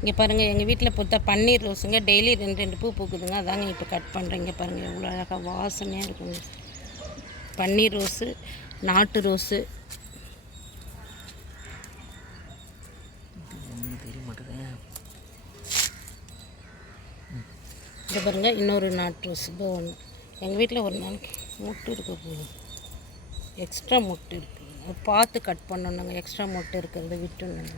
இங்கே பாருங்கள் எங்கள் வீட்டில் பொறுத்தா பன்னீர் ரோஸுங்க. டெய்லி ரெண்டு ரெண்டு பூ பூக்குதுங்க. அதாங்க இப்போ கட் பண்ணுறேன் இங்கே பாருங்கள் எவ்வளோ அழகாக வாசனையாக இருக்குங்க. பன்னீர் ரோஸு நாட்டு ரோஸு. இங்கே பாருங்கள் இன்னொரு நாட்டு ரோஸ். இப்போ ஒன்று எங்கள் வீட்டில் ஒரு நாளைக்கு முட்டு இருக்க போகுது எக்ஸ்ட்ரா முட்டு இருக்குது பார்த்து கட் பண்ணணுங்க. எக்ஸ்ட்ரா முட்டு இருக்கிறத விட்டுணுங்க